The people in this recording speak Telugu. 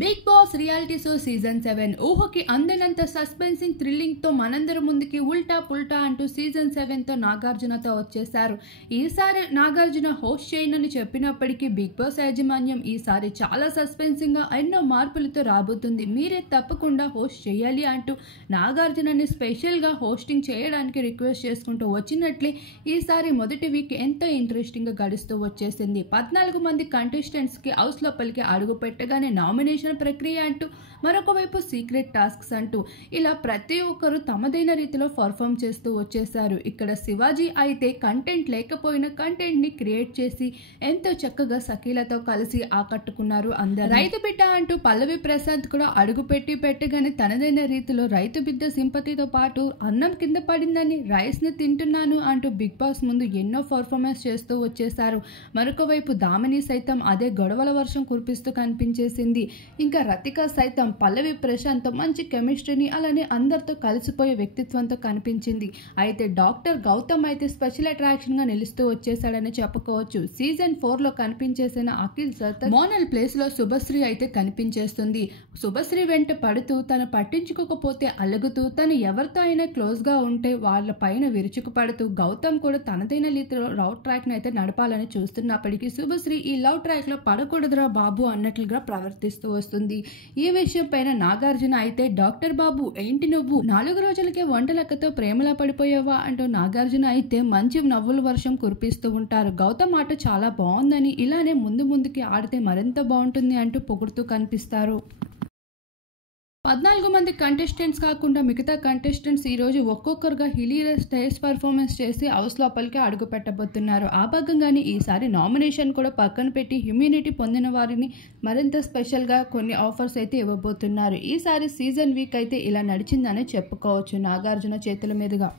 Big Boss reality show season 7 ఊహకి అందనంత సస్పెన్సింగ్ థ్రిల్లింగ్ తో మనందరి ముందుకి ఉల్టా పుల్టా అంటూ సీజన్ 7 తో నాగార్జునతో వచ్చేశారు. ఈసారి నాగార్జున హోస్ట్ చేయనని చెప్పినప్పటికీ బిగ్ బాస్ యాజమాన్యం ఈసారి చాలా సస్పెన్సింగ్ గా ఎన్నో మార్పులతో రాబోతుంది, మీరే తప్పకుండా హోస్ట్ చేయాలి అంటూ నాగార్జునని స్పెషల్ గా హోస్టింగ్ చేయడానికి రిక్వెస్ట్ చేసుకుంటూ వచ్చినట్లే ఈసారి మొదటి వీక్ ఎంతో ఇంట్రెస్టింగ్ గా గడుస్తూ వచ్చేసింది. 14 మంది కంటెస్టెంట్స్ కి హౌస్ లోపలికి అడుగు పెట్టగానే నామినేషన్ ప్రక్రియ అంటూ, మరొక వైపు సీక్రెట్ టాస్క్స్ అంటూ ఇలా ప్రతి ఒక్కరు తమదైన రీతిలో పర్ఫామ్ చేస్తూ వచ్చేసారు. ఇక్కడ శివాజీ అయితే కంటెంట్ లేకపోయినా కంటెంట్ ని క్రియేట్ చేసి ఎంతో చక్కగా సఖీలతో కలిసి ఆకట్టుకున్నారు అందరూ. రైతు బిడ్డ అంటూ పల్లవి ప్రశాంత్ కూడా అడుగు పెట్టగానే తనదైన రీతిలో రైతు బిడ్డ సింపతితో పాటు అన్నం కింద పడిందని రైస్ ని తింటున్నాను అంటూ బిగ్ బాస్ ముందు ఎన్నో పర్ఫార్మెన్స్ చేస్తూ వచ్చేసారు. మరొక వైపు దామిని సైతం అదే గొడవల వర్షం కురిపిస్తూ కనిపించేసింది. ఇంకా రతిక సైతం పల్లవి ప్రశాంత్ మంచి కెమిస్ట్రీని అలానే అందరితో కలిసిపోయే వ్యక్తిత్వంతో కనిపించింది. అయితే డాక్టర్ గౌతమ్ అయితే స్పెషల్ అట్రాక్షన్ గా నిలుస్తూ వచ్చేసాడని చెప్పుకోవచ్చు. సీజన్ 4 లో కనిపించేసిన అఖిల్ సతర్ మోనల్ ప్లేస్ లో శుభశ్రీ అయితే కనిపించేస్తుంది. శుభశ్రీ వెంట పడుతూ తను పట్టించుకోకపోతే అలుగుతూ తను ఎవరితో అయినా క్లోజ్ గా ఉంటే వాళ్ళ పైన విరుచుకు పడుతూ గౌతమ్ కూడా తనదైన రీతిలో లవ్ ట్రాక్ ని అయితే నడపాలని చూస్తున్నప్పటికీ శుభశ్రీ ఈ లవ్ ట్రాక్ లో పడకూడదురా బాబు అన్నట్లుగా ప్రవర్తిస్తూ వస్తుంది. ఈ విషయం పైన నాగార్జున అయితే డాక్టర్ బాబు ఏంటి నువ్వు 4 రోజులకే వంటలక్కతో ప్రేమలా పడిపోయావా అంటూ నాగార్జున అయితే మంచి నవ్వుల వర్షం కురిపిస్తూ ఉంటారు. గౌతమ్ ఆట చాలా బాగుందని, ఇలానే ముందుకి ఆడితే మరింత బాగుంటుంది అంటూ పొగుడుతూ కనిపిస్తారు. 14 మంది కంటెస్టెంట్స్ కాకుండా మిగతా కంటెస్టెంట్స్ ఈ రోజు ఒక్కొక్కరుగా హిలీరియస్ స్టేజ్ పర్ఫార్మెన్స్ చేసి హౌస్ లోపలికి అడుగు పెట్టబోతున్నారు. ఆ భాగంగానే ఈసారి నామినేషన్ కూడా పక్కన పెట్టి ఇమ్యూనిటీ పొందిన వారిని మరింత స్పెషల్ గా కొన్ని ఆఫర్స్ అయితే ఇవ్వబోతున్నారు. ఈసారి సీజన్ వీక్ అయితే ఇలా నడిచిందనే చెప్పుకోవచ్చు నాగార్జున చేతుల మీదుగా.